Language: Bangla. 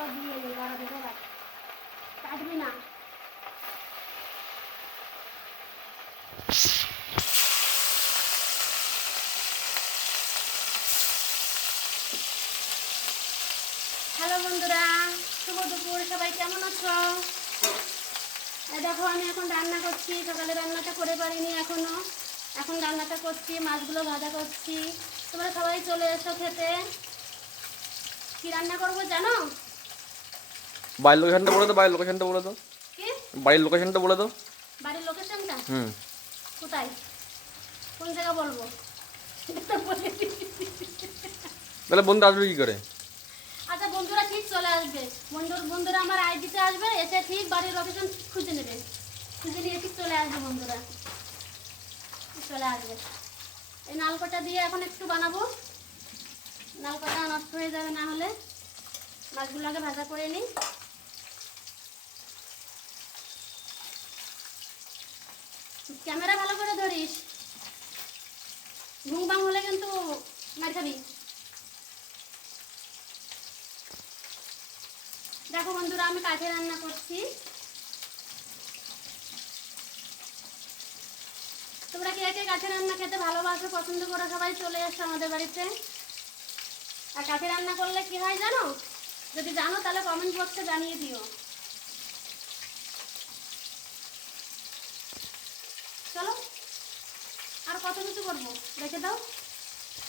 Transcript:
মাছগুলো দিয়ে নিই, দাঁড়া ধরে রাখ, কাটবি না। হ্যালো বন্ধুরা, শুভ দুপুর, সবাই কেমন আছো? দেখো আমি এখন রান্না করছি, সকালে রান্নাটা করে পারিনি এখনো, এখন রান্নাটা করছি, মাছগুলো ভাজা করছি। তোমরা সবাই চলে এসো খেতে। কি রান্না করবো জানো? বাড়ির লোকেশনটা বলে দাও, বাড়ির লোকেশনটা বলে দাও। কি বাড়ির লোকেশনটা বলে দাও। বাড়ির লোকেশনটা? হুম। কোথায়, কোন জায়গা বলবো? তাহলে বন্ধু আসবে কি করে? আচ্ছা বন্ধুরা ঠিক চলে আসবে, বন্ধুরা আমার আইডিতে আসবে, এসে ঠিক বাড়ির লোকেশন খুঁজে নেবে, খুঁজে নিয়ে ঠিক চলে আসবে বন্ধুরা, চলে আসবে। এই নালকোটা দিয়ে এখন একটু বানাবো, নালকোটা নষ্ট হয়ে যাবে না হলে। মাছগুলো আগে ভাজা করে নিই। ক্যামেরা ভালো করে ধরিস, ঘুম বাং হলে কিন্তু মার খাবি। দেখো বন্ধুরা আমি কাঠে রান্না করছি। তোমরা কে কে কাঠে রান্না খেতে ভালোবাসো, পছন্দ করো, সবাই চলে এসো আমাদের বাড়িতে। আর কাঠে রান্না করলে কি হয় জানো? যদি জানো তাহলে কমেন্ট বক্সে জানিয়ে দিও। চলো আর কত কিছু করবো, রেখে দাও।